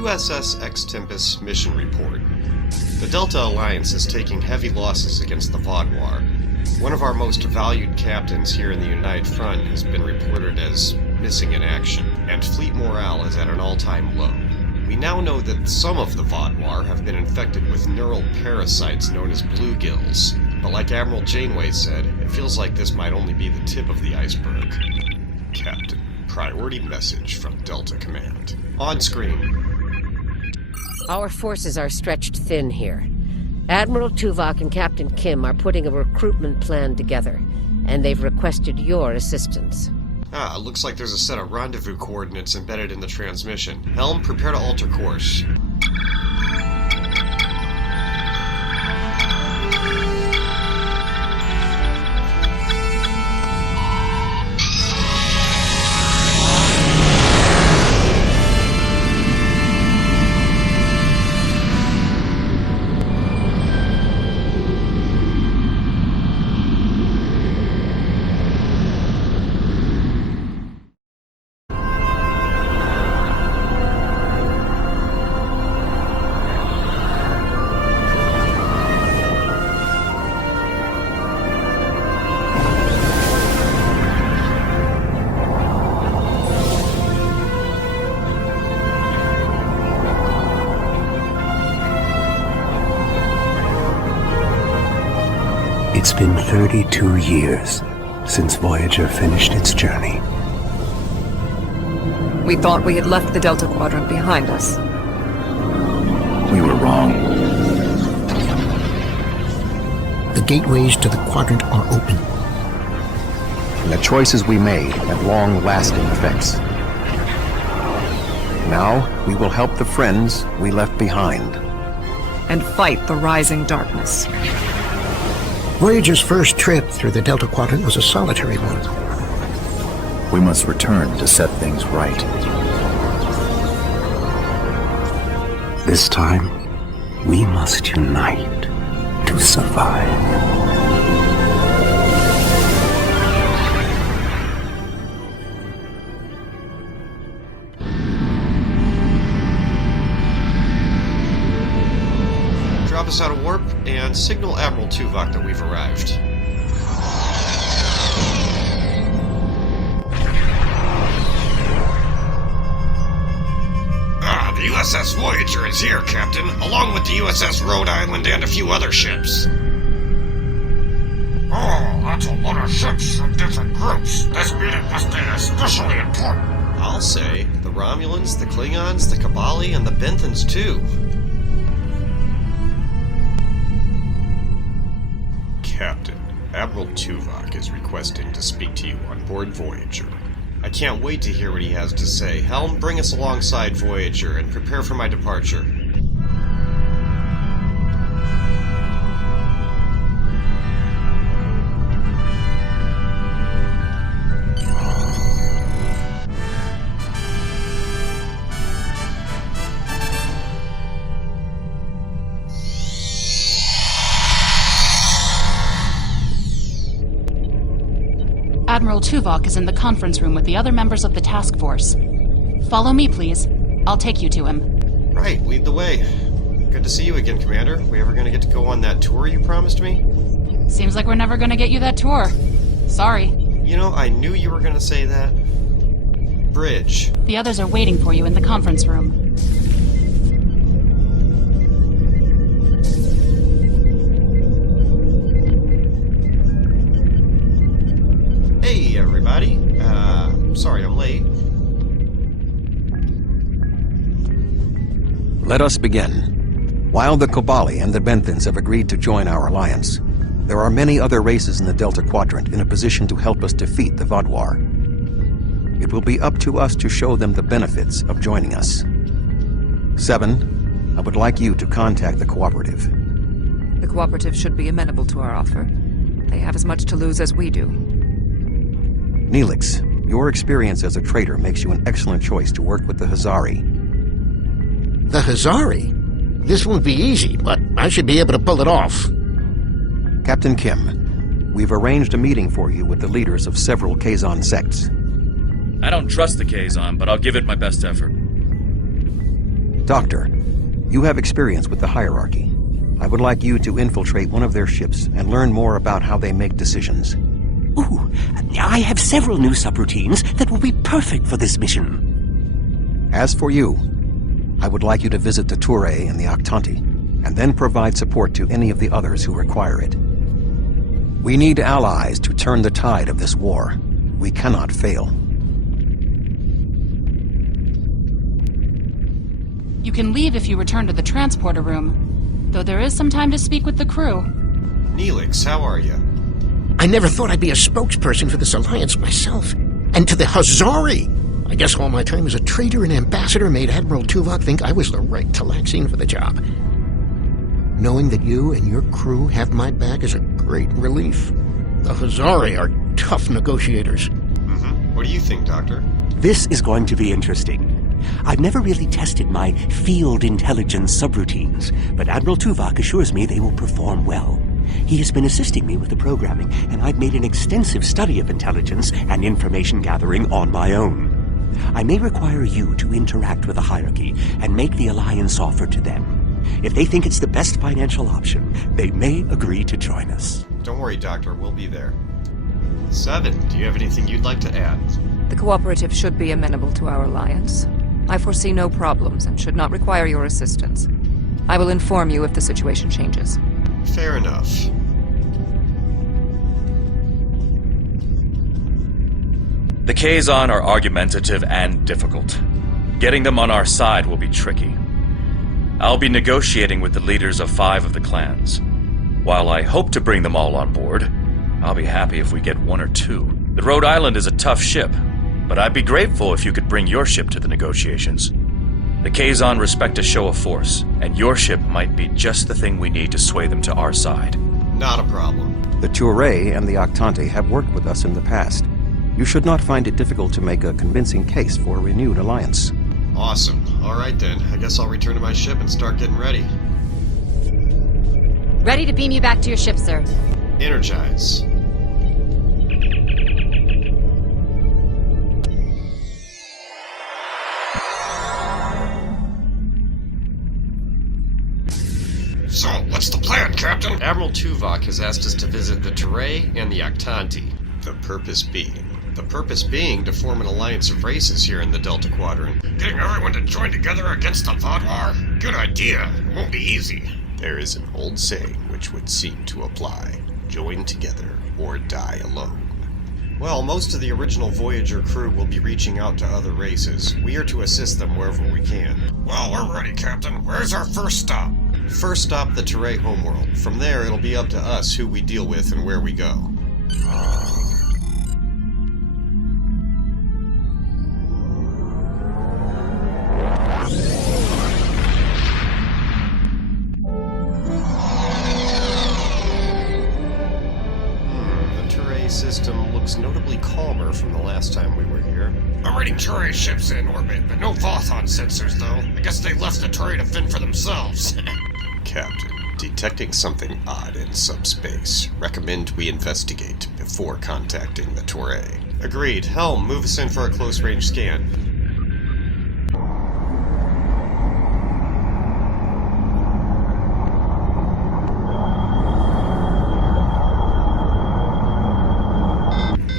USS Ex-Tempest mission report. The Delta Alliance is taking heavy losses against the Vaadwaur. One of our most valued captains here in the United Front has been reported as missing in action, and fleet morale is at an all-time low. We now know that some of the Vaadwaur have been infected with neural parasites known as bluegills, but like Admiral Janeway said, it feels like this might only be the tip of the iceberg. Captain, priority message from Delta Command. On screen. Our forces are stretched thin here. Admiral Tuvok and Captain Kim are putting a recruitment plan together, and they've requested your assistance. Looks like there's a set of rendezvous coordinates embedded in the transmission. Helm, prepare to alter course. It's been 32 years since Voyager finished its journey. We thought we had left the Delta Quadrant behind us. We were wrong. The gateways to the quadrant are open. And the choices we made have long-lasting effects. Now, we will help the friends we left behind. And fight the rising darkness. Voyager's first trip through the Delta Quadrant was a solitary one. We must return to set things right. This time, we must unite to survive. Drop us out of warp and signal Admiral Tuvok that we've arrived. The USS Voyager is here, Captain, along with the USS Rhode Island and a few other ships. Oh, that's a lot of ships from different groups. This meeting must be especially important. I'll say, the Romulans, the Klingons, the Kabali, and the Benthans too. Captain, Admiral Tuvok is requesting to speak to you on board Voyager. I can't wait to hear what he has to say. Helm, bring us alongside Voyager and prepare for my departure. Admiral Tuvok is in the conference room with the other members of the task force. Follow me, please. I'll take you to him. Right, lead the way. Good to see you again, Commander. We ever gonna get to go on that tour you promised me? Seems like we're never gonna get you that tour. Sorry. You know, I knew you were gonna say that. Bridge. The others are waiting for you in the conference room. Hey, everybody. Sorry I'm late. Let us begin. While the Kabali and the Benthans have agreed to join our alliance, there are many other races in the Delta Quadrant in a position to help us defeat the Vaadwaur. It will be up to us to show them the benefits of joining us. 7, I would like you to contact the Cooperative. The Cooperative should be amenable to our offer. They have as much to lose as we do. Neelix, your experience as a traitor makes you an excellent choice to work with the Hazari. The Hazari? This won't be easy, but I should be able to pull it off. Captain Kim, we've arranged a meeting for you with the leaders of several Kazon sects. I don't trust the Kazon, but I'll give it my best effort. Doctor, you have experience with the hierarchy. I would like you to infiltrate one of their ships and learn more about how they make decisions. Ooh, I have several new subroutines that will be perfect for this mission. As for you, I would like you to visit the Toray and the Yaktanti, and then provide support to any of the others who require it. We need allies to turn the tide of this war. We cannot fail. You can leave if you return to the transporter room, though there is some time to speak with the crew. Neelix, how are you? I never thought I'd be a spokesperson for this alliance myself. And to the Hazari! I guess all my time as a trader and ambassador made Admiral Tuvok think I was the right Talaxian for the job. Knowing that you and your crew have my back is a great relief. The Hazari are tough negotiators. What do you think, Doctor? This is going to be interesting. I've never really tested my field intelligence subroutines, but Admiral Tuvok assures me they will perform well. He has been assisting me with the programming, and I've made an extensive study of intelligence and information gathering on my own. I may require you to interact with the hierarchy and make the alliance offer to them. If they think it's the best financial option, they may agree to join us. Don't worry, Doctor, we'll be there. 7, do you have anything you'd like to add? The cooperative should be amenable to our alliance. I foresee no problems and should not require your assistance. I will inform you if the situation changes. Fair enough. The Kazon are argumentative and difficult. Getting them on our side will be tricky. I'll be negotiating with the leaders of 5 of the clans. While I hope to bring them all on board, I'll be happy if we get 1 or 2. The Rhode Island is a tough ship, but I'd be grateful if you could bring your ship to the negotiations. The Kazon respect a show of force, and your ship might be just the thing we need to sway them to our side. Not a problem. The Toray and the Yaktanti have worked with us in the past. You should not find it difficult to make a convincing case for a renewed alliance. Awesome. Alright then, I guess I'll return to my ship and start getting ready. Ready to beam you back to your ship, sir. Energize. So, what's the plan, Captain? Admiral Tuvok has asked us to visit the Toray and the Yaktanti. The purpose being to form an alliance of races here in the Delta Quadrant. Getting everyone to join together against the Vodwar? Good idea. It won't be easy. There is an old saying which would seem to apply. Join together or die alone. Well, most of the original Voyager crew will be reaching out to other races. We are to assist them wherever we can. Well, we're ready, Captain. Where's our first stop? First stop, the Toray homeworld. From there, it'll be up to us who we deal with and where we go. The Toray system looks notably calmer from the last time we were here. I'm reading Toray ships in orbit, but no Vothon sensors, though. I guess they left the Toray to fend for themselves. Captain, detecting something odd in subspace. Recommend we investigate before contacting the Toray. Agreed. Helm, move us in for a close-range scan.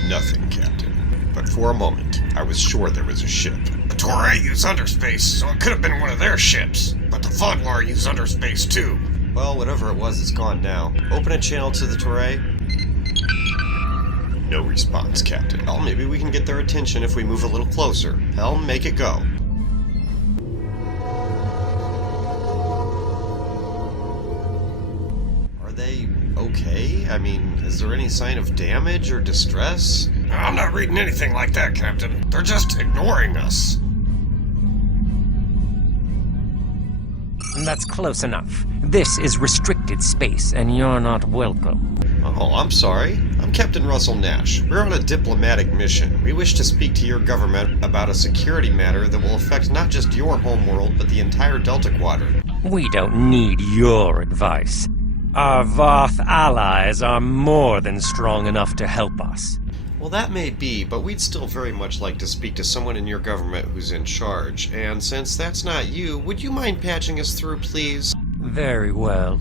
Nothing, Captain. But for a moment, I was sure there was a ship. The Toray use underspace, so it could have been one of their ships. But the Vodwar use underspace, too. Well, whatever it was, it's gone now. Open a channel to the Toray. No response, Captain. Well, maybe we can get their attention if we move a little closer. Helm, make it go. Are they okay? I mean, is there any sign of damage or distress? I'm not reading anything like that, Captain. They're just ignoring us. That's close enough. This is restricted space, and you're not welcome. Oh, I'm sorry. I'm Captain Russell Nash. We're on a diplomatic mission. We wish to speak to your government about a security matter that will affect not just your homeworld, but the entire Delta Quadrant. We don't need your advice. Our Voth allies are more than strong enough to help us. Well, that may be, but we'd still very much like to speak to someone in your government who's in charge. And since that's not you, would you mind patching us through, please? Very well.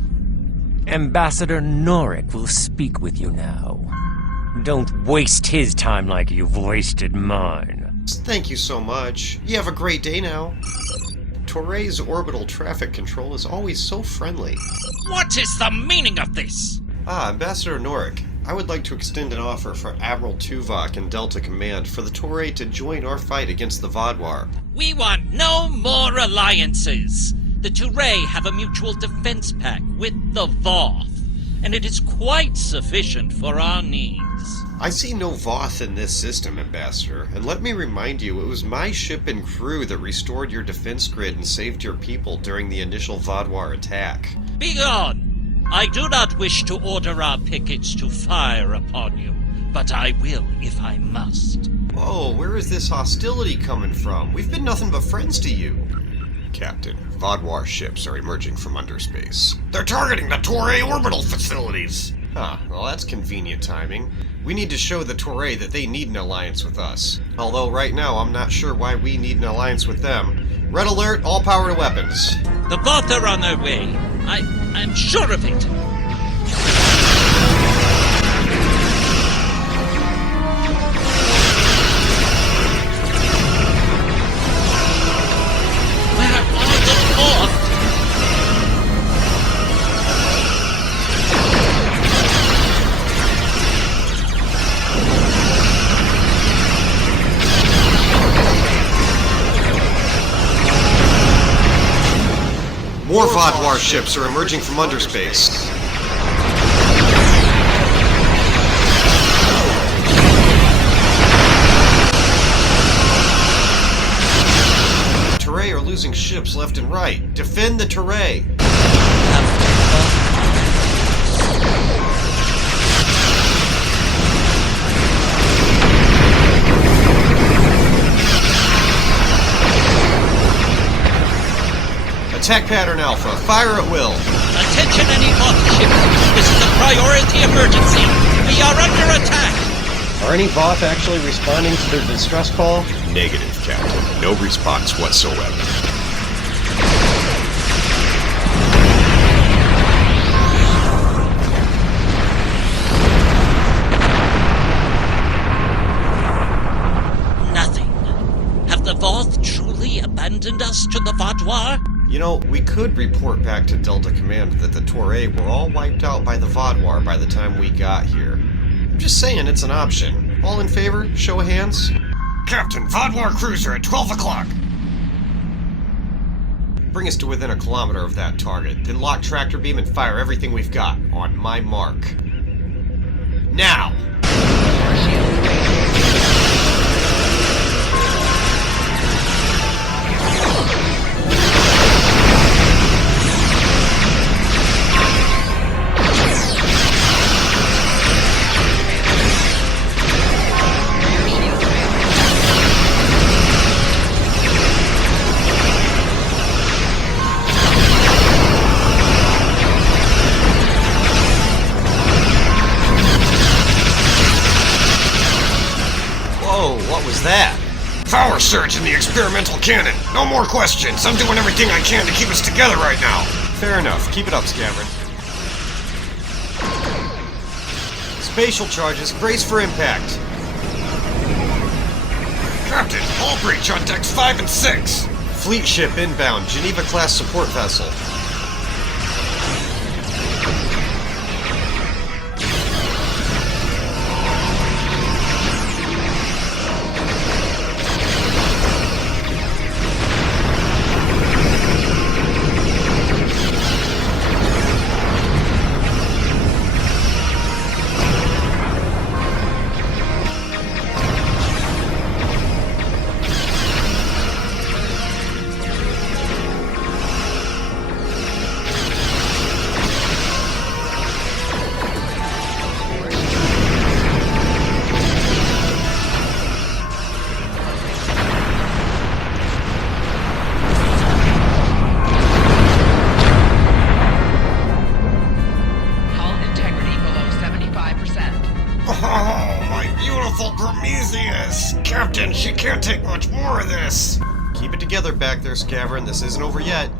Ambassador Norik will speak with you now. Don't waste his time like you've wasted mine. Thank you so much. You have a great day now. Toray's orbital traffic control is always so friendly. What is the meaning of this? Ambassador Norik, I would like to extend an offer for Admiral Tuvok and Delta Command for the Toray to join our fight against the Vodwar. We want no more alliances. The Toray have a mutual defense pact with the Voth, and it is quite sufficient for our needs. I see no Voth in this system, Ambassador, and let me remind you, it was my ship and crew that restored your defense grid and saved your people during the initial Vodwar attack. Begone! I do not wish to order our pickets to fire upon you, but I will if I must. Whoa, where is this hostility coming from? We've been nothing but friends to you. Captain, Vodwar ships are emerging from underspace. They're targeting the Toray orbital facilities. Well that's convenient timing. We need to show the Toray that they need an alliance with us. Although right now I'm not sure why we need an alliance with them. Red alert, all power to weapons. The Voth are on their way. I'm sure of it. Where are the Voth? More Vodwar ships are emerging from underspace. Toray are losing ships left and right. Defend the Toray! Attack pattern Alpha. Fire at will. Attention any Voth ships. This is a priority emergency. We are under attack. Are any Voth actually responding to their distress call? Negative, Captain. No response whatsoever. Nothing. Have the Voth truly abandoned us to the Vodwar? You know, we could report back to Delta Command that the Toray were all wiped out by the Vodwar by the time we got here. I'm just saying it's an option. All in favor? Show of hands? Captain, Vodwar cruiser at 12 o'clock. Bring us to within a kilometer of that target, then lock tractor beam and fire everything we've got. On my mark. Now! What was that? Power surge in the experimental cannon. No more questions. I'm doing everything I can to keep us together right now. Fair enough. Keep it up, Scaverin. Spatial charges. Brace for impact. Captain, hull breach on decks 5 and 6. Fleet ship inbound. Geneva-class support vessel. powerful Prometheus! Captain, she can't take much more of this! Keep it together back there, Scavern. This isn't over yet.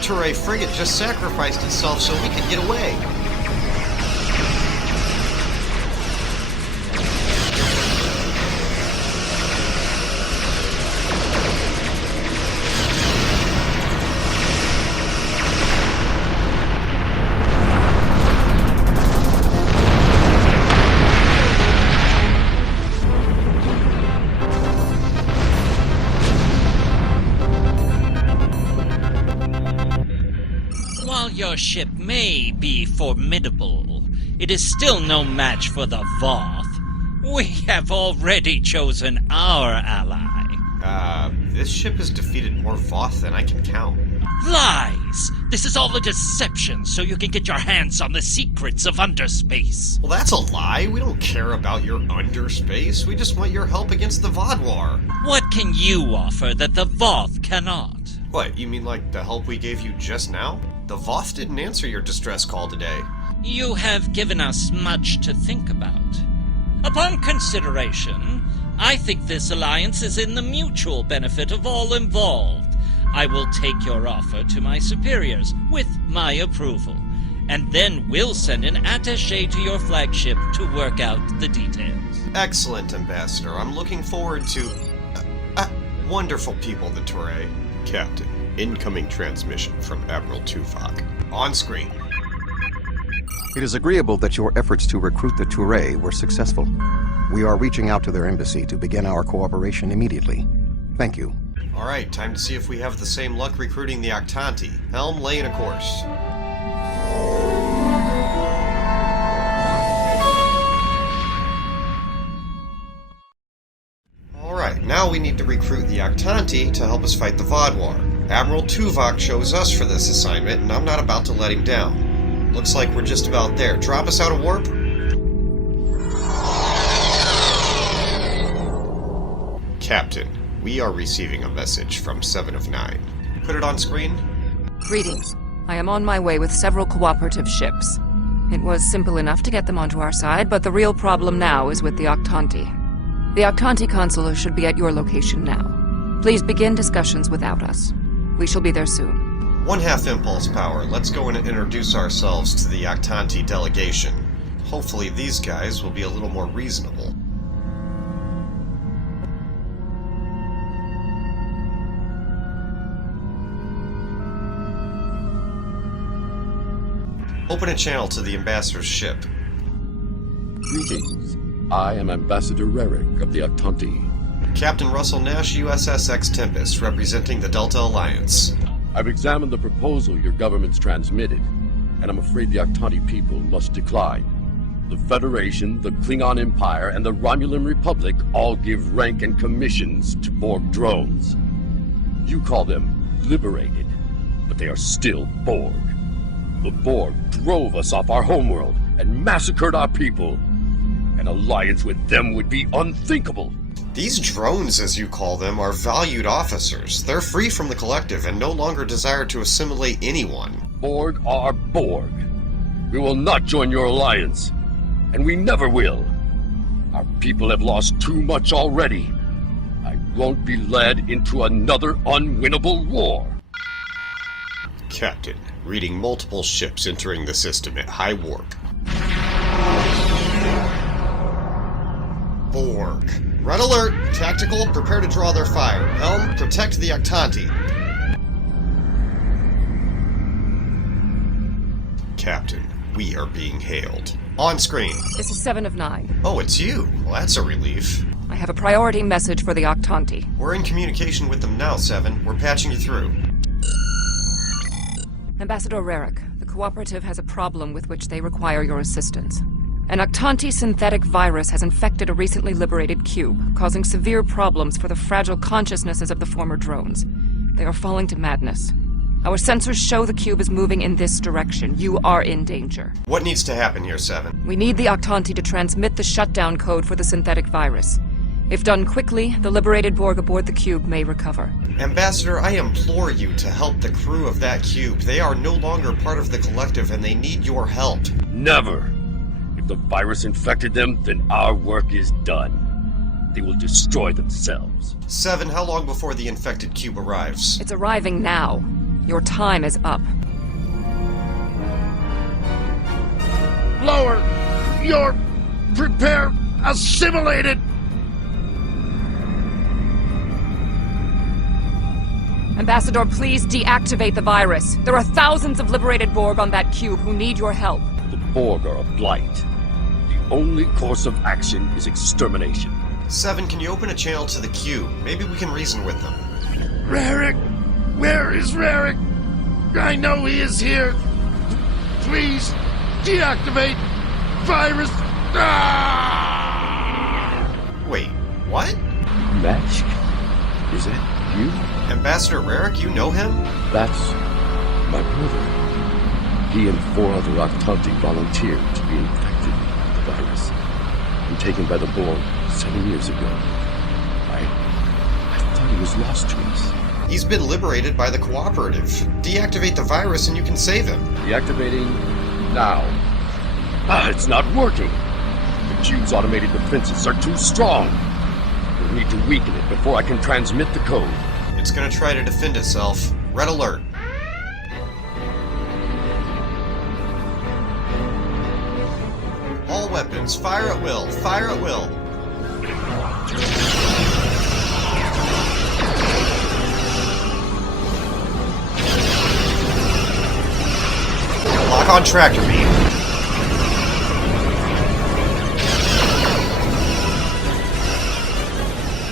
Toray frigate just sacrificed itself so we could get away. Your ship may be formidable. It is still no match for the Voth. We have already chosen our ally. This ship has defeated more Voth than I can count. Lies! This is all a deception so you can get your hands on the secrets of underspace. Well, that's a lie. We don't care about your underspace. We just want your help against the Vodwar. What can you offer that the Voth cannot? What, you mean like the help we gave you just now? The Voth didn't answer your distress call today. You have given us much to think about. Upon consideration, I think this alliance is in the mutual benefit of all involved. I will take your offer to my superiors with my approval, and then we'll send an attaché to your flagship to work out the details. Excellent, Ambassador. I'm looking forward to... wonderful people, the Toray. Captain. Incoming transmission from Admiral Tuvok. On screen. It is agreeable that your efforts to recruit the Toray were successful. We are reaching out to their embassy to begin our cooperation immediately. Thank you. Alright, time to see if we have the same luck recruiting the Yaktanti. Helm, lay in a course. Alright, now we need to recruit the Yaktanti to help us fight the Vodwar. Admiral Tuvok chose us for this assignment, and I'm not about to let him down. Looks like we're just about there. Drop us out of warp? Captain, we are receiving a message from 7 of 9. Put it on screen. Greetings. I am on my way with several cooperative ships. It was simple enough to get them onto our side, but the real problem now is with the Yaktanti. The Yaktanti consul should be at your location now. Please begin discussions without us. We shall be there soon. 1/2 impulse power. Let's go and introduce ourselves to the Yaktanti delegation. Hopefully these guys will be a little more reasonable. Open a channel to the Ambassador's ship. Greetings. I am Ambassador Rarick of the Yaktanti. Captain Russell Nash, USS X Tempest, representing the Delta Alliance. I've examined the proposal your government's transmitted, and I'm afraid the Yaktanti people must decline. The Federation, the Klingon Empire, and the Romulan Republic all give rank and commissions to Borg drones. You call them liberated, but they are still Borg. The Borg drove us off our homeworld and massacred our people. An alliance with them would be unthinkable. These drones, as you call them, are valued officers. They're free from the collective and no longer desire to assimilate anyone. Borg are Borg. We will not join your alliance, and we never will. Our people have lost too much already. I won't be led into another unwinnable war. Captain, reading multiple ships entering the system at high warp. Borg. Red alert! Tactical, prepare to draw their fire. Helm, protect the Yaktanti. Captain, we are being hailed. On screen. This is 7 of 9. Oh, it's you. Well, that's a relief. I have a priority message for the Yaktanti. We're in communication with them now, 7. We're patching you through. Ambassador Rarick, the Cooperative has a problem with which they require your assistance. An Yaktanti synthetic virus has infected a recently liberated cube, causing severe problems for the fragile consciousnesses of the former drones. They are falling to madness. Our sensors show the cube is moving in this direction. You are in danger. What needs to happen here, Seven? We need the Yaktanti to transmit the shutdown code for the synthetic virus. If done quickly, the liberated Borg aboard the cube may recover. Ambassador, I implore you to help the crew of that cube. They are no longer part of the collective and they need your help. Never! If the virus infected them, then our work is done. They will destroy themselves. Seven, how long before the infected cube arrives? It's arriving now. Your time is up. Lower! You're... prepare... assimilated! Ambassador, please deactivate the virus. There are thousands of liberated Borg on that cube who need your help. The Borg are a blight. The only course of action is extermination. Seven, can you open a channel to the cube? Maybe we can reason with them. Rarick! Where is Rarick? I know he is here. Please, deactivate virus. Ah! Wait, what? Match? Is that you? Ambassador Rarick, you know him? That's my brother. He and 4 other Yaktanti volunteered to be infected with the virus and taken by the Borg 7 years ago. I thought he was lost to us. He's been liberated by the Cooperative. Deactivate the virus and you can save him. Deactivating now. It's not working. The cube's automated defenses are too strong. We'll need to weaken it before I can transmit the code. It's gonna try to defend itself. Red alert. All weapons, fire at will, fire at will. Lock on tractor beam.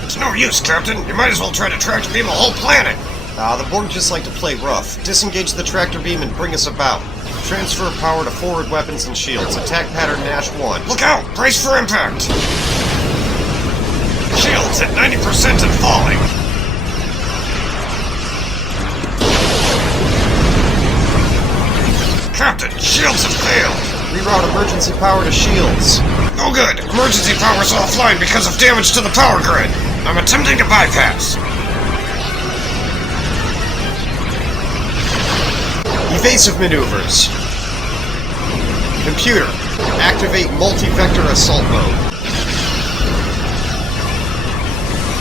It's no use, Captain. You might as well try to tractor beam a whole planet. The Borg just like to play rough. Disengage the tractor beam and bring us about. Transfer power to forward weapons and shields. Attack pattern Nash 1. Look out! Brace for impact! Shields at 90% and falling. Captain, shields have failed. Reroute emergency power to shields. No good. Emergency power's offline because of damage to the power grid. I'm attempting to bypass. Evasive maneuvers. Computer, activate multi-vector assault mode.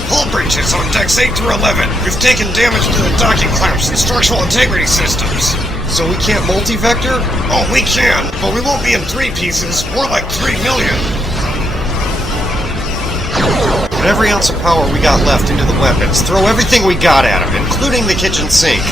Hull breaches on decks 8 through 11. We've taken damage to the docking clamps and structural integrity systems. So we can't multi-vector? Oh, we can, but we won't be in 3 pieces. More like 3 million. Put every ounce of power we got left into the weapons. Throw everything we got at them, including the kitchen sink.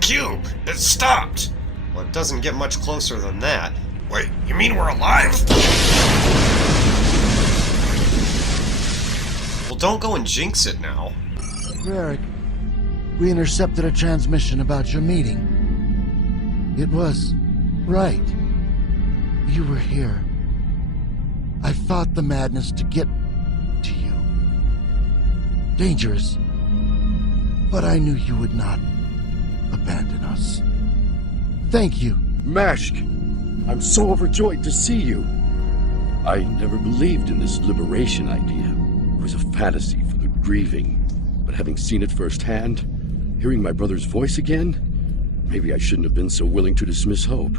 Cube! It stopped! Well, it doesn't get much closer than that. Wait, you mean we're alive? Well, don't go and jinx it now. Rarick, we intercepted a transmission about your meeting. It was right. You were here. I fought the madness to get to you. Dangerous. But I knew you would not abandon us. Thank you. Mashk, I'm so overjoyed to see you. I never believed in this liberation idea. It was a fantasy for the grieving. But having seen it firsthand, hearing my brother's voice again, maybe I shouldn't have been so willing to dismiss hope.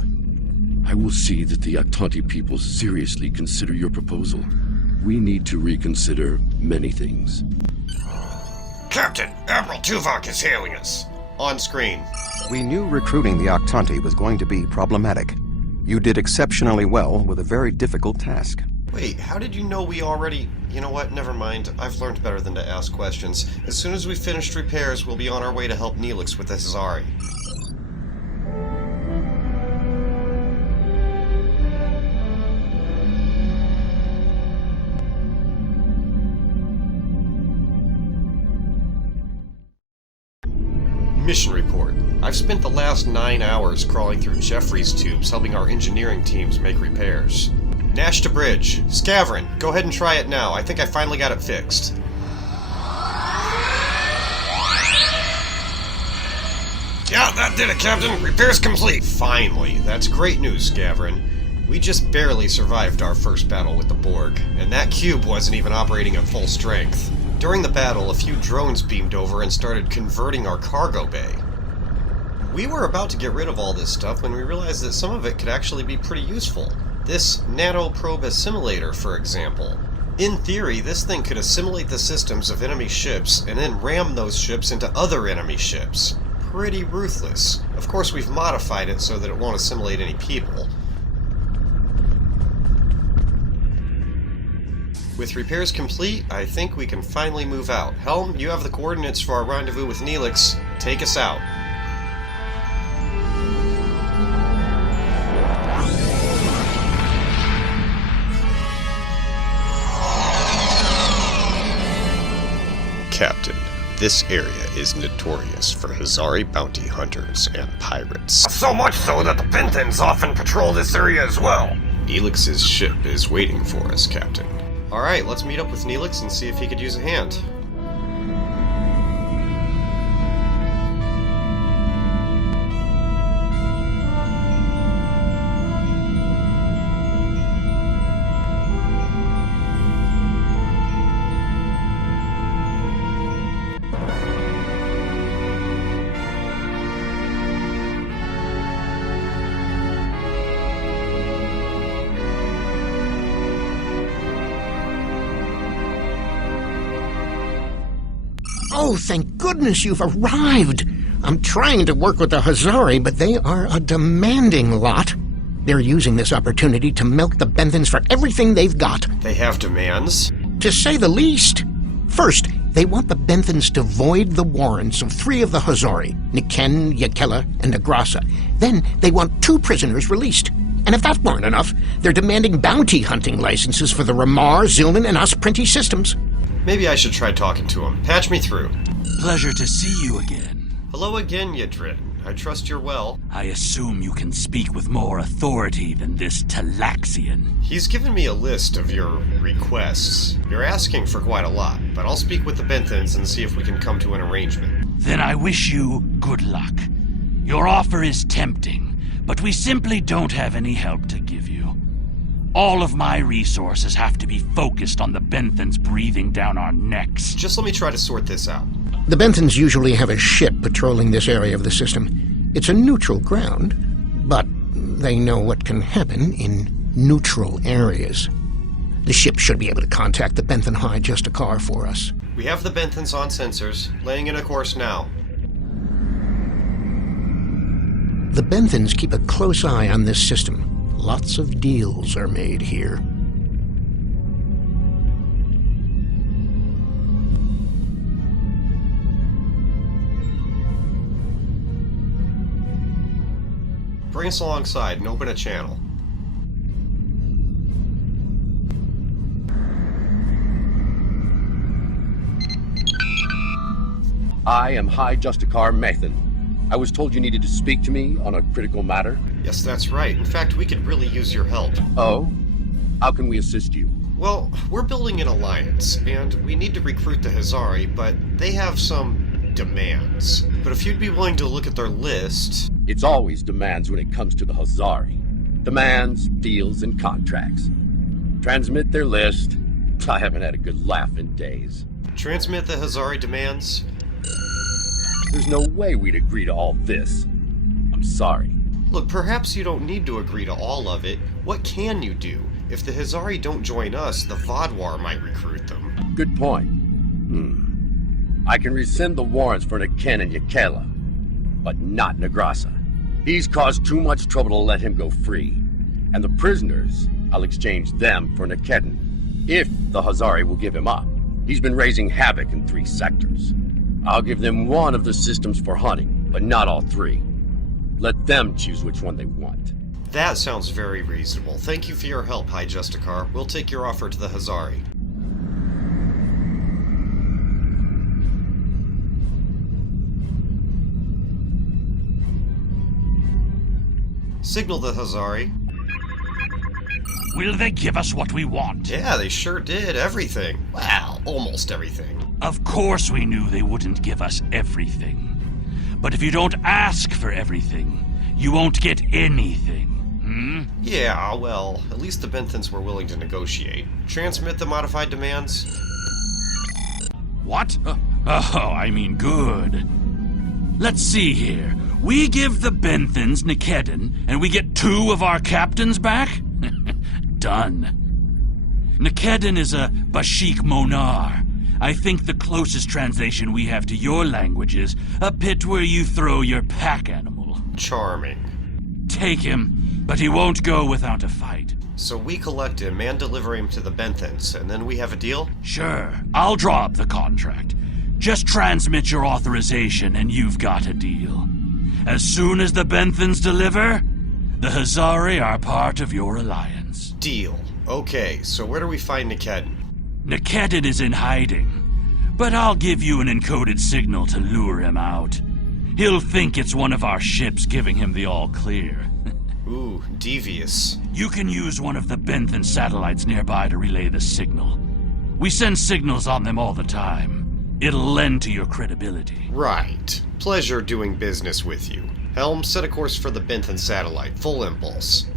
I will see that the Yaktanti people seriously consider your proposal. We need to reconsider many things. Captain, Admiral Tuvok is hailing us. On screen. We knew recruiting the Yaktanti was going to be problematic. You did exceptionally well with a very difficult task. Wait, how did you know we already... You know what, never mind. I've learned better than to ask questions. As soon as we finished repairs, we'll be on our way to help Neelix with the Hazari. Mission report. I've spent the last 9 hours crawling through Jeffrey's tubes helping our engineering teams make repairs. Nash to bridge. Scavron, go ahead and try it now. I think I finally got it fixed. Yeah, that did it, Captain. Repairs complete. Finally. That's great news, Scavron. We just barely survived our first battle with the Borg, and that cube wasn't even operating at full strength. During the battle, a few drones beamed over and started converting our cargo bay. We were about to get rid of all this stuff when we realized that some of it could actually be pretty useful. This nanoprobe assimilator, for example. In theory, this thing could assimilate the systems of enemy ships and then ram those ships into other enemy ships. Pretty ruthless. Of course, we've modified it so that it won't assimilate any people. With repairs complete, I think we can finally move out. Helm, you have the coordinates for our rendezvous with Neelix. Take us out. Captain, this area is notorious for Hazari bounty hunters and pirates. So much so that the Benthans often patrol this area as well. Neelix's ship is waiting for us, Captain. Alright, let's meet up with Neelix and see if he could use a hand. Oh, thank goodness you've arrived! I'm trying to work with the Hazari, but they are a demanding lot. They're using this opportunity to milk the Benthans for everything they've got. They have demands? To say the least. First, they want the Benthans to void the warrants of 3 of the Hazari, Niken, Yakela, and Agrasa. Then they want 2 prisoners released. And if that weren't enough, they're demanding bounty hunting licenses for the Ramar, Zilman, and Osprinty systems. Maybe I should try talking to him. Patch me through. Pleasure to see you again. Hello again, Yadrin. I trust you're well. I assume you can speak with more authority than this Talaxian. He's given me a list of your requests. You're asking for quite a lot, but I'll speak with the Benthans and see if we can come to an arrangement. Then I wish you good luck. Your offer is tempting, but we simply don't have any help to give you. All of my resources have to be focused on the Benthans breathing down our necks. Just let me try to sort this out. The Benthans usually have a ship patrolling this area of the system. It's a neutral ground, but they know what can happen in neutral areas. The ship should be able to contact the Benthan High Justicar for us. We have the Benthans on sensors, laying in a course now. The Benthans keep a close eye on this system. Lots of deals are made here. Bring us alongside and open a channel. I am High Justicar Mathan. I was told you needed to speak to me on a critical matter. Yes, that's right. In fact, we could really use your help. Oh? How can we assist you? Well, we're building an alliance, and we need to recruit the Hazari, but they have some demands. But if you'd be willing to look at their list... It's always demands when it comes to the Hazari. Demands, deals, and contracts. Transmit their list. I haven't had a good laugh in days. Transmit the Hazari demands? There's no way we'd agree to all this. I'm sorry. Look, perhaps you don't need to agree to all of it. What can you do? If the Hazari don't join us, the Vodwar might recruit them. Good point. I can rescind the warrants for Niken and Yakela, but not Nagrasa. He's caused too much trouble to let him go free. And the prisoners, I'll exchange them for Nikedon, if the Hazari will give him up. He's been raising havoc in 3 sectors. I'll give them 1 of the systems for hunting, but not all 3. Let them choose which one they want. That sounds very reasonable. Thank you for your help, High Justicar. We'll take your offer to the Hazari. Signal the Hazari. Will they give us what we want? Yeah, they sure did. Everything. Well, almost everything. Of course we knew they wouldn't give us everything. But if you don't ask for everything, you won't get anything. Yeah, well, at least the Benthans were willing to negotiate. Transmit the modified demands? What? Oh, I mean good. Let's see here. We give the Benthans Nikedon, and we get 2 of our captains back? Done. Nikedon is a Bashik Monar. I think the closest translation we have to your language is a pit where you throw your pack animal. Charming. Take him, but he won't go without a fight. So we collect him and deliver him to the Benthans, and then we have a deal? Sure, I'll draw up the contract. Just transmit your authorization and you've got a deal. As soon as the Benthans deliver, the Hazari are part of your alliance. Deal. Okay, so where do we find Nikedon? Nikedon is in hiding, but I'll give you an encoded signal to lure him out. He'll think it's one of our ships giving him the all-clear. Ooh, devious. You can use one of the Benthan satellites nearby to relay the signal. We send signals on them all the time. It'll lend to your credibility. Right. Pleasure doing business with you. Helm, set a course for the Benthan satellite. Full impulse.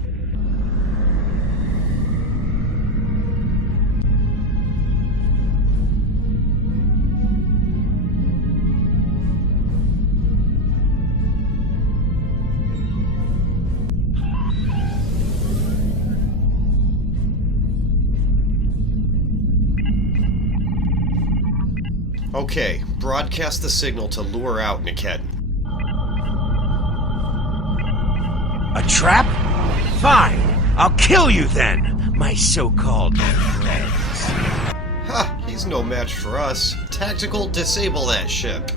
Okay, broadcast the signal to lure out Nikedon. A trap? Fine. I'll kill you then, my so-called friends. Ha! He's no match for us. Tactical, disable that ship.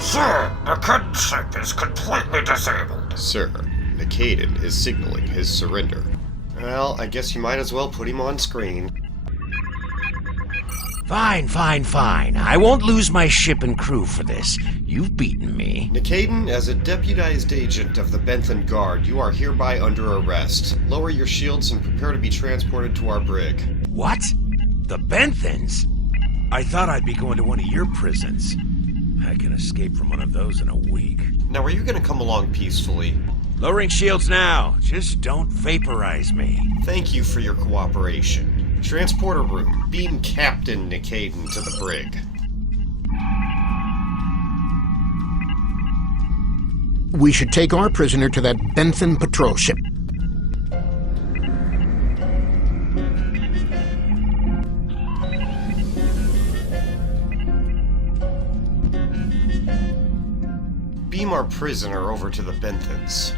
Sir, Nikedon's ship is completely disabled. Sir, Nikedon is signaling his surrender. Well, I guess you might as well put him on screen. Fine. I won't lose my ship and crew for this. You've beaten me. Nikedon, as a deputized agent of the Benthan Guard, you are hereby under arrest. Lower your shields and prepare to be transported to our brig. What? The Benthans? I thought I'd be going to one of your prisons. I can escape from one of those in a week. Now, are you going to come along peacefully? Lowering shields now. Just don't vaporize me. Thank you for your cooperation. Transporter room. Beam Captain Nikedon to the brig. We should take our prisoner to that Benthan patrol ship. Beam our prisoner over to the Benthans.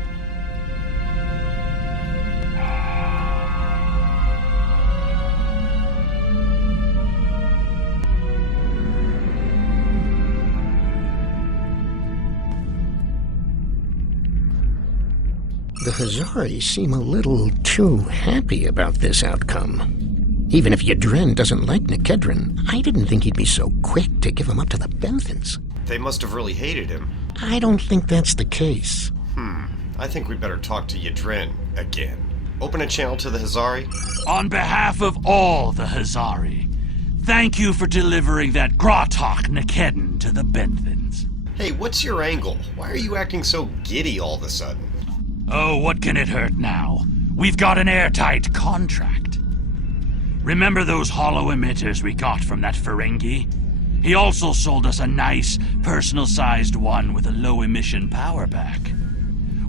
The Hazari seem a little too happy about this outcome. Even if Yadren doesn't like Nikedon, I didn't think he'd be so quick to give him up to the Benthans. They must have really hated him. I don't think that's the case. I think we better talk to Yadren again. Open a channel to the Hazari. On behalf of all the Hazari, thank you for delivering that Grotok Nikedon to the Benthans. Hey, what's your angle? Why are you acting so giddy all of a sudden? Oh, what can it hurt now? We've got an airtight contract. Remember those hollow emitters we got from that Ferengi? He also sold us a nice, personal-sized one with a low-emission power pack.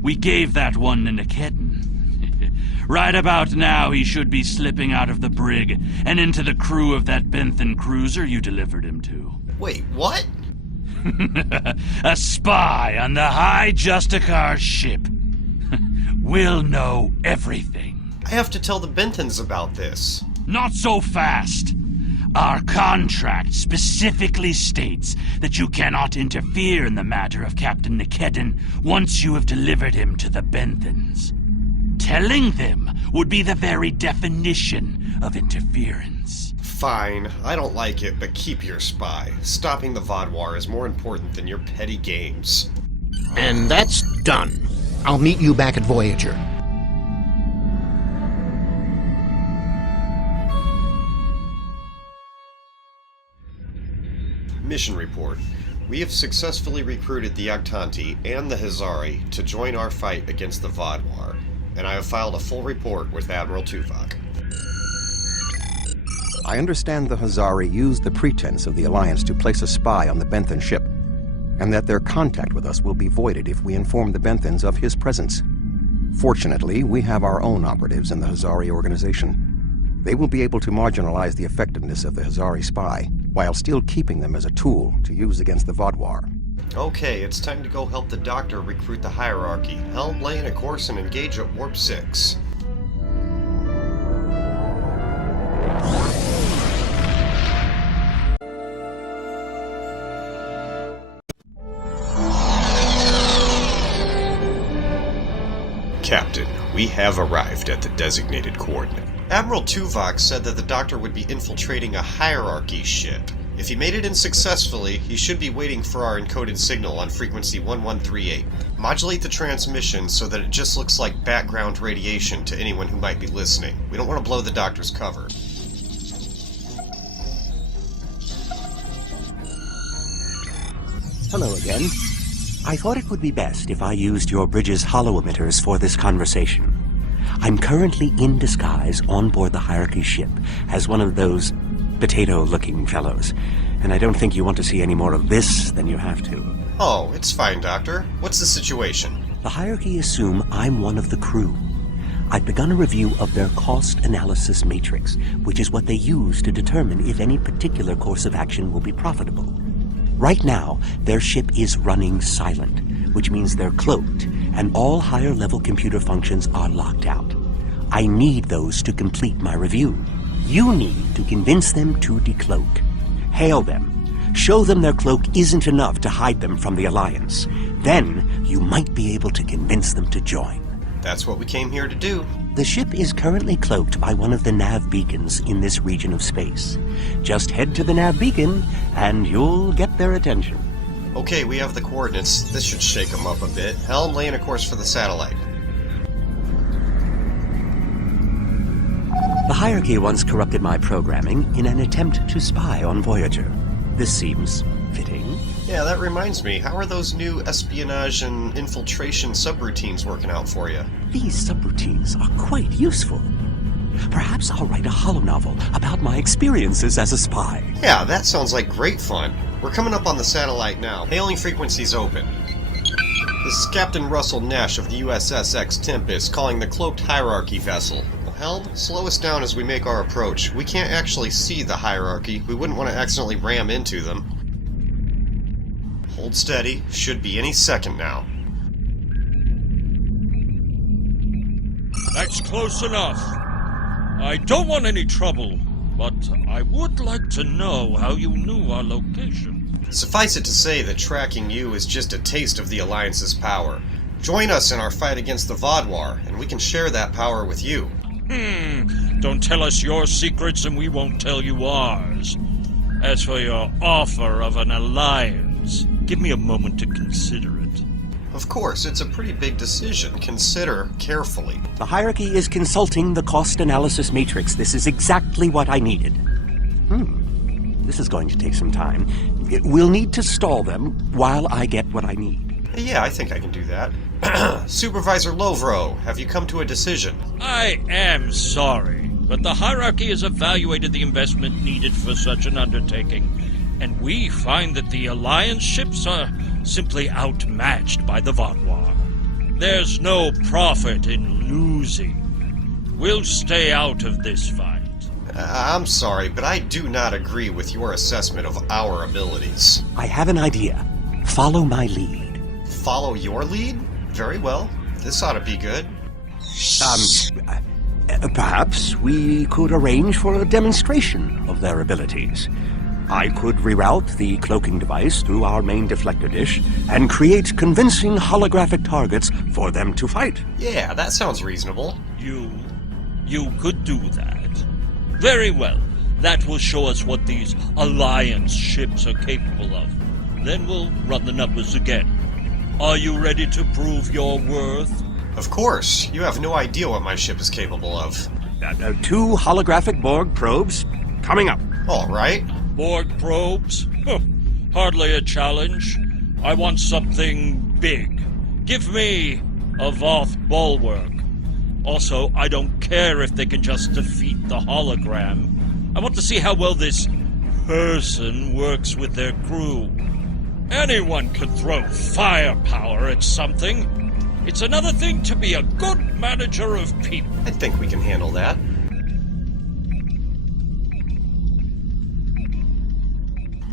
We gave that one to Nikedon. Right about now, he should be slipping out of the brig and into the crew of that Benthan cruiser you delivered him to. Wait, what? A spy on the High Justicar's ship. We'll know everything. have to tell the Benthans about this. Not so fast. Our contract specifically states that you cannot interfere in the matter of Captain Nikedon once you have delivered him to the Benthans. Telling them would be the very definition of interference. Fine, I don't like it, but keep your spy. Stopping the Vodwar is more important than your petty games. And that's done. I'll meet you back at Voyager. Mission report. We have successfully recruited the Yaktanti and the Hazari to join our fight against the Vodwar, and I have filed a full report with Admiral Tuvok. I understand the Hazari used the pretense of the Alliance to place a spy on the Benthan ship, and that their contact with us will be voided if we inform the Benthans of his presence. Fortunately, we have our own operatives in the Hazari organization. They will be able to marginalize the effectiveness of the Hazari spy, while still keeping them as a tool to use against the Vodwar. Okay, it's time to go help the Doctor recruit the hierarchy, helm lay in a course and engage at Warp 6. Captain, we have arrived at the designated coordinate. Admiral Tuvok said that the Doctor would be infiltrating a hierarchy ship. If he made it in successfully, he should be waiting for our encoded signal on frequency 1138. Modulate the transmission so that it just looks like background radiation to anyone who might be listening. We don't want to blow the Doctor's cover. Hello again. I thought it would be best if I used your bridge's hollow emitters for this conversation. I'm currently in disguise on board the hierarchy ship as one of those potato-looking fellows, and I don't think you want to see any more of this than you have to. Oh, it's fine, Doctor. What's the situation? The hierarchy assume I'm one of the crew. I've begun a review of their cost analysis matrix, which is what they use to determine if any particular course of action will be profitable. Right now, their ship is running silent, which means they're cloaked, and all higher-level computer functions are locked out. I need those to complete my review. You need to convince them to decloak. Hail them. Show them their cloak isn't enough to hide them from the Alliance. Then, you might be able to convince them to join. That's what we came here to do. The ship is currently cloaked by one of the nav beacons in this region of space. Just head to the nav beacon, and you'll get their attention. Okay, we have the coordinates. This should shake them up a bit. Helm lay in a course for the satellite. The hierarchy once corrupted my programming in an attempt to spy on Voyager. This seems fitting. Yeah, that reminds me. How are those new espionage and infiltration subroutines working out for you? These subroutines are quite useful. Perhaps I'll write a holonovel about my experiences as a spy. Yeah, that sounds like great fun. We're coming up on the satellite now. Hailing frequencies open. This is Captain Russell Nash of the USS X Tempest calling the cloaked hierarchy vessel. Helm, slow us down as we make our approach. We can't actually see the hierarchy. We wouldn't want to accidentally ram into them. Hold steady. Should be any second now. That's close enough. I don't want any trouble, but I would like to know how you knew our location. Suffice it to say that tracking you is just a taste of the Alliance's power. Join us in our fight against the Vodwar, and we can share that power with you. Don't tell us your secrets and we won't tell you ours. As for your offer of an alliance, give me a moment to consider it. Of course, it's a pretty big decision. Consider carefully. The hierarchy is consulting the cost analysis matrix. This is exactly what I needed. This is going to take some time. We'll need to stall them while I get what I need. Yeah, I think I can do that. Supervisor Lovro, have you come to a decision? I am sorry, but the hierarchy has evaluated the investment needed for such an undertaking, and we find that the Alliance ships are simply outmatched by the Vodwar. There's no profit in losing. We'll stay out of this fight. I'm sorry, but I do not agree with your assessment of our abilities. I have an idea. Follow my lead. Follow your lead? Very well. This ought to be good. Perhaps we could arrange for a demonstration of their abilities. I could reroute the cloaking device through our main deflector dish and create convincing holographic targets for them to fight. Yeah, that sounds reasonable. You could do that. Very well. That will show us what these Alliance ships are capable of. Then we'll run the numbers again. Are you ready to prove your worth? Of course. You have no idea what my ship is capable of. 2 holographic Borg probes coming up. All right. Borg probes? Hardly a challenge. I want something big. Give me a Voth bulwark. Also, I don't care if they can just defeat the hologram. I want to see how well this person works with their crew. Anyone can throw firepower at something. It's another thing to be a good manager of people. I think we can handle that.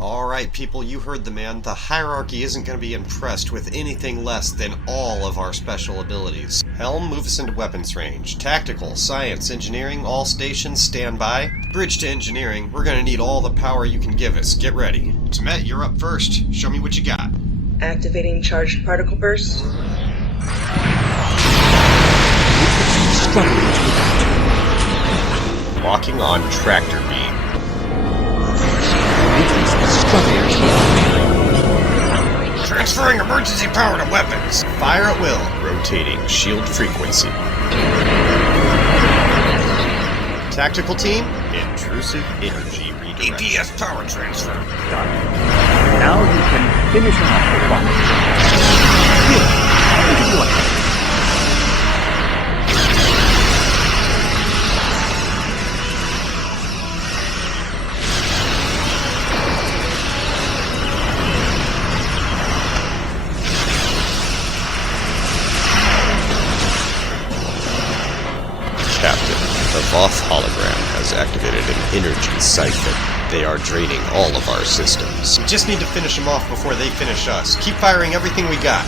Alright, people, you heard the man. The hierarchy isn't going to be impressed with anything less than all of our special abilities. Helm, move us into weapons range. Tactical, science, engineering, all stations, stand by. Bridge to engineering, we're going to need all the power you can give us. Get ready. Temet, you're up first. Show me what you got. Activating charged particle burst. Locking on tractor beam. Transferring emergency power to weapons. Fire at will. Rotating shield frequency. Tactical team, intrusive energy redirection. EPS power transfer. Done. Now you can finish off the clock. Here, I'll give you one. Captain, the Voth hologram has activated an energy siphon. They are draining all of our systems. We just need to finish them off before they finish us. Keep firing everything we got.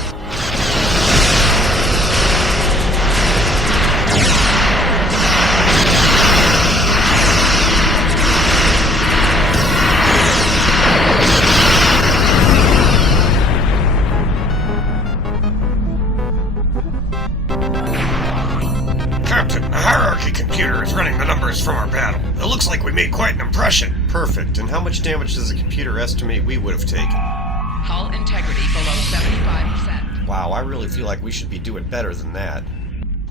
Captain, the hierarchy computer is running the numbers from our battle. It looks like we made quite an impression. Perfect. And how much damage does the computer estimate we would have taken? Hull integrity below 75%. Wow, I really feel like we should be doing better than that.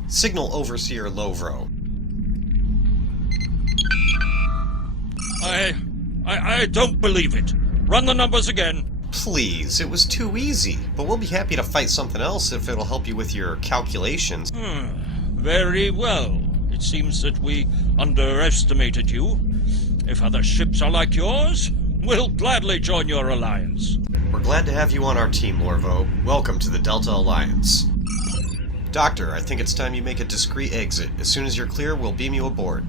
Signal Overseer Lovro. I don't believe it. Run the numbers again. Please, it was too easy. But we'll be happy to fight something else if it'll help you with your calculations. Very well. It seems that we underestimated you. If other ships are like yours, we'll gladly join your alliance. We're glad to have you on our team, Lorvo. Welcome to the Delta Alliance. Doctor, I think it's time you make a discreet exit. As soon as you're clear, we'll beam you aboard.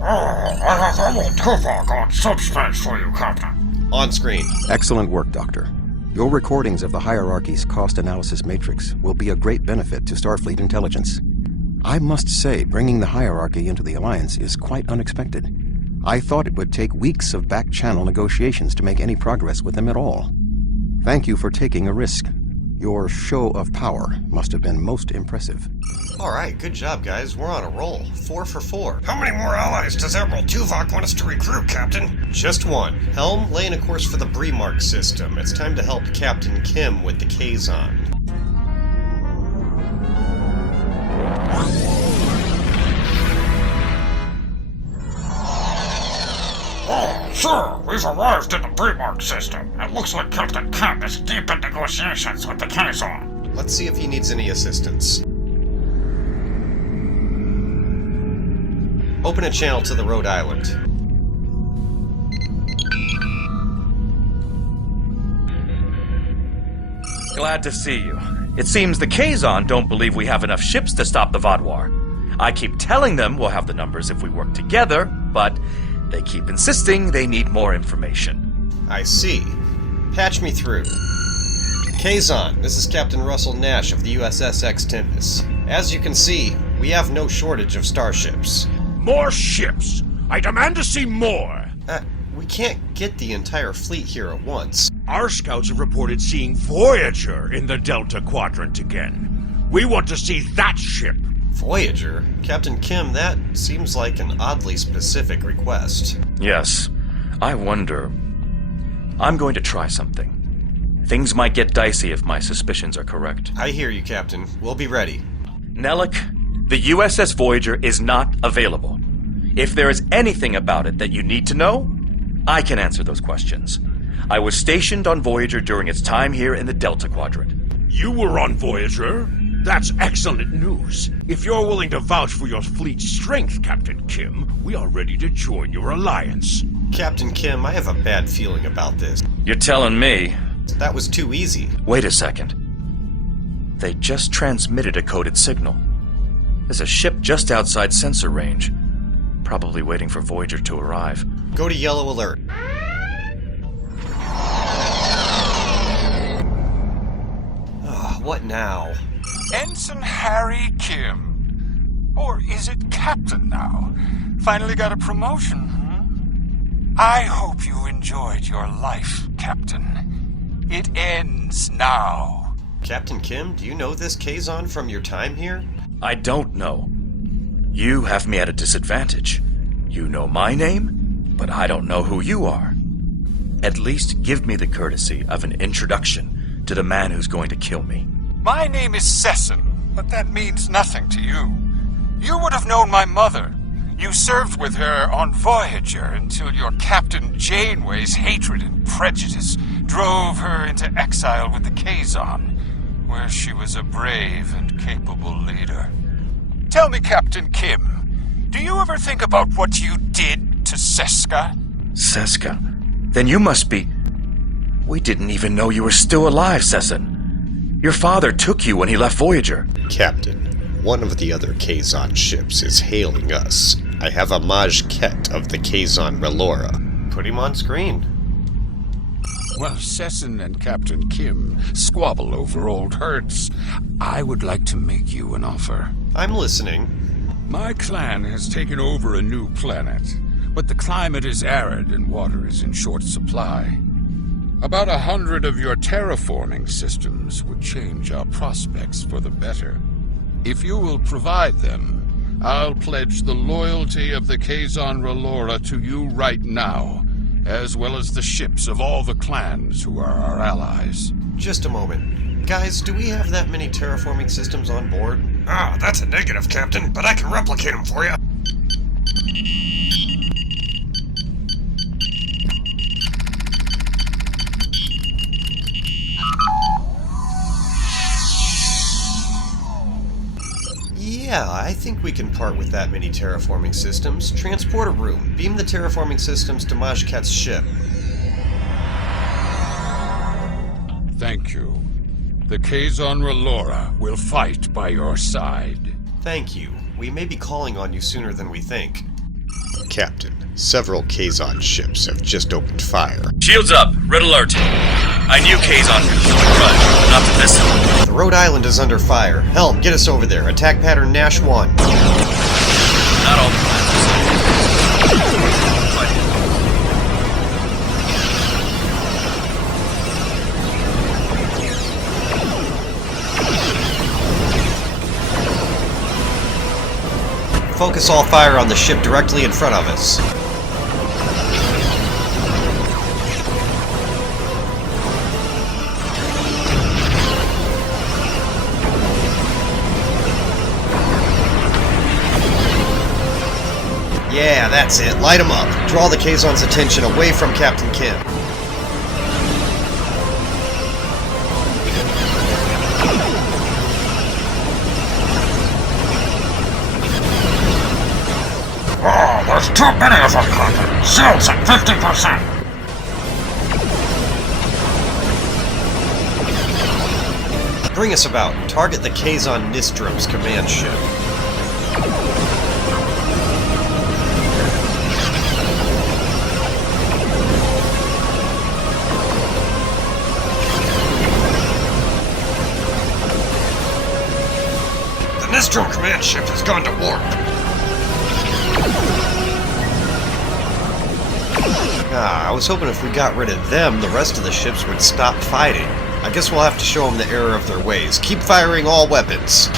I have Admiral Tuvok on subspace for you, Captain. On screen. Excellent work, Doctor. Your recordings of the hierarchy's cost analysis matrix will be a great benefit to Starfleet intelligence. I must say, bringing the hierarchy into the Alliance is quite unexpected. I thought it would take weeks of back-channel negotiations to make any progress with them at all. Thank you for taking a risk. Your show of power must have been most impressive. Alright, good job, guys. We're on a roll. 4 for 4. How many more allies does Admiral Tuvok want us to recruit, Captain? Just one. Helm, laying a course for the Bremark system. It's time to help Captain Kim with the Kazon. Oh, sir, we've arrived in the Bremark system. It looks like Captain Kim is deep in negotiations with the Kazon. Let's see if he needs any assistance. Open a channel to the Rhode Island. Glad to see you. It seems the Kazon don't believe we have enough ships to stop the Vaadwaur. I keep telling them we'll have the numbers if we work together, but they keep insisting they need more information. I see. Patch me through. Kazon, this is Captain Russell Nash of the USS Tempest. As you can see, we have no shortage of starships. More ships! I demand to see more! We can't get the entire fleet here at once. Our scouts have reported seeing Voyager in the Delta Quadrant again. We want to see that ship. Voyager? Captain Kim, that seems like an oddly specific request. Yes. I wonder... I'm going to try something. Things might get dicey if my suspicions are correct. I hear you, Captain. We'll be ready. Nellick, the USS Voyager is not available. If there is anything about it that you need to know, I can answer those questions. I was stationed on Voyager during its time here in the Delta Quadrant. You were on Voyager? That's excellent news. If you're willing to vouch for your fleet's strength, Captain Kim, we are ready to join your alliance. Captain Kim, I have a bad feeling about this. You're telling me? That was too easy. Wait a second. They just transmitted a coded signal. There's a ship just outside sensor range. Probably waiting for Voyager to arrive. Go to yellow alert. What now? Ensign Harry Kim. Or is it Captain now? Finally got a promotion, huh? I hope you enjoyed your life, Captain. It ends now. Captain Kim, do you know this Kazon from your time here? I don't know. You have me at a disadvantage. You know my name, but I don't know who you are. At least give me the courtesy of an introduction to the man who's going to kill me. My name is Sesson, but that means nothing to you. You would have known my mother. You served with her on Voyager until your Captain Janeway's hatred and prejudice drove her into exile with the Kazon, where she was a brave and capable leader. Tell me, Captain Kim, do you ever think about what you did to Seska? Seska? Then you must be... We didn't even know you were still alive, Sesson. Your father took you when he left Voyager. Captain, one of the other Kazon ships is hailing us. I have a maquette of the Kazon Relora. Put him on screen. While Sesson and Captain Kim squabble over old hurts, I would like to make you an offer. I'm listening. My clan has taken over a new planet, but the climate is arid and water is in short supply. About 100 of your terraforming systems would change our prospects for the better. If you will provide them, I'll pledge the loyalty of the Kazon Relora to you right now, as well as the ships of all the clans who are our allies. Just a moment. Guys, do we have that many terraforming systems on board? That's a negative, Captain, but I can replicate them for you. Yeah, I think we can part with that many terraforming systems. Transporter room. Beam the terraforming systems to Majket's ship. Thank you. The Kazon Relora will fight by your side. Thank you. We may be calling on you sooner than we think. Captain, several Kazon ships have just opened fire. Shields up. Red alert. I knew Kazon could run, but not to this one. The Rhode Island is under fire. Helm, get us over there. Attack pattern Nash 1. Not all the plans are Focus all fire on the ship directly in front of us. Yeah, that's it. Light them up. Draw the Kazon's attention away from Captain Kim. There's too many of them, Captain. Shields at 50%. Bring us about. Target the Kazon Nistrom's command ship. Nostrum command ship has gone to warp. I was hoping if we got rid of them, the rest of the ships would stop fighting. I guess we'll have to show them the error of their ways. Keep firing all weapons.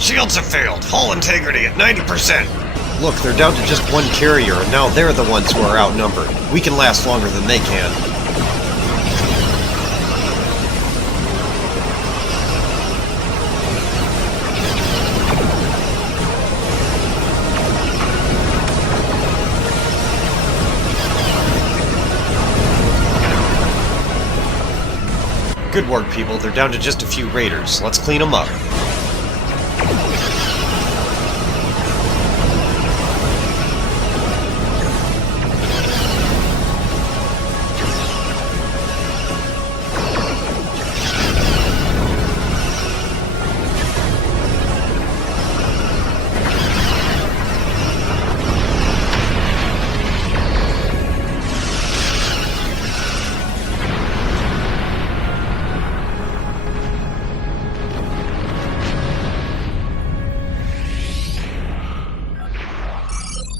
Shields have failed. Hull integrity at 90%. Look, they're down to just one carrier, and now they're the ones who are outnumbered. We can last longer than they can. Good work, people. They're down to just a few raiders. Let's clean them up.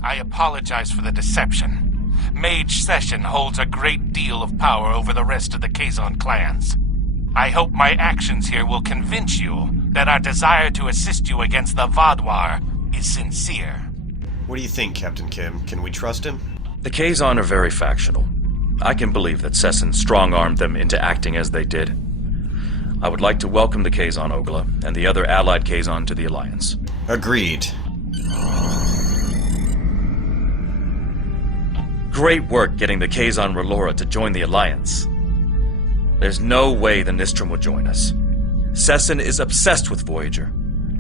I apologize for the deception. Mage Session holds a great deal of power over the rest of the Kazon clans. I hope my actions here will convince you that our desire to assist you against the Vaadwaur is sincere. What do you think, Captain Kim? Can we trust him? The Kazon are very factional. I can believe that Sesson strong-armed them into acting as they did. I would like to welcome the Kazon Ogla and the other allied Kazon to the Alliance. Agreed. Great work getting the Kazon Relora to join the Alliance. There's no way the Nostrum will join us. Sesson is obsessed with Voyager.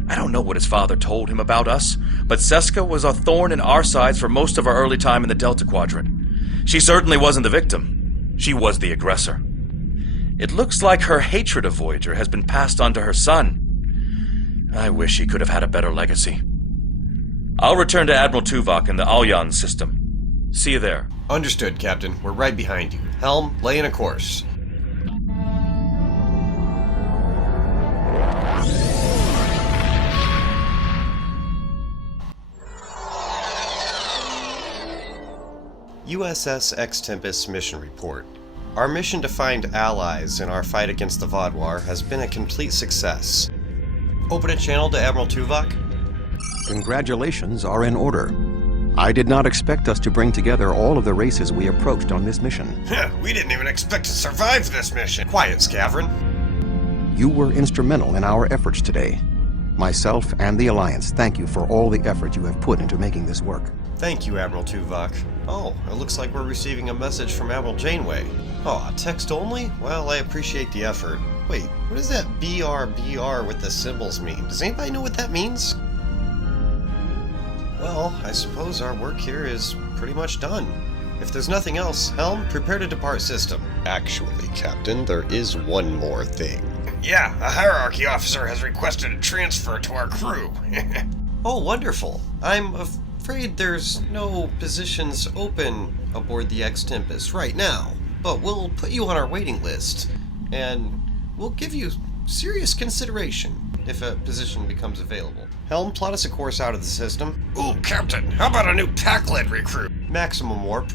I don't know what his father told him about us, but Seska was a thorn in our sides for most of our early time in the Delta Quadrant. She certainly wasn't the victim. She was the aggressor. It looks like her hatred of Voyager has been passed on to her son. I wish he could have had a better legacy. I'll return to Admiral Tuvok in the Alyan system. See you there. Understood, Captain. We're right behind you. Helm, lay in a course. USS Ex Tempest mission report. Our mission to find allies in our fight against the Vaadwaur has been a complete success. Open a channel to Admiral Tuvok. Congratulations are in order. I did not expect us to bring together all of the races we approached on this mission. We didn't even expect to survive this mission. Quiet, Scavron. You were instrumental in our efforts today. Myself and the Alliance thank you for all the effort you have put into making this work. Thank you, Admiral Tuvok. Oh, it looks like we're receiving a message from Admiral Janeway. Oh, text only? Well, I appreciate the effort. Wait, what does that BRBR with the symbols mean? Does anybody know what that means? Well, I suppose our work here is pretty much done. If there's nothing else, Helm, prepare to depart system. Actually, Captain, there is one more thing. Yeah, a hierarchy officer has requested a transfer to our crew. Oh, wonderful. I'm afraid there's no positions open aboard the Ex Tempest right now, but we'll put you on our waiting list, and we'll give you serious consideration if a position becomes available. Helm, plot us a course out of the system. Ooh, Captain, how about a new pack-led recruit? Maximum warp.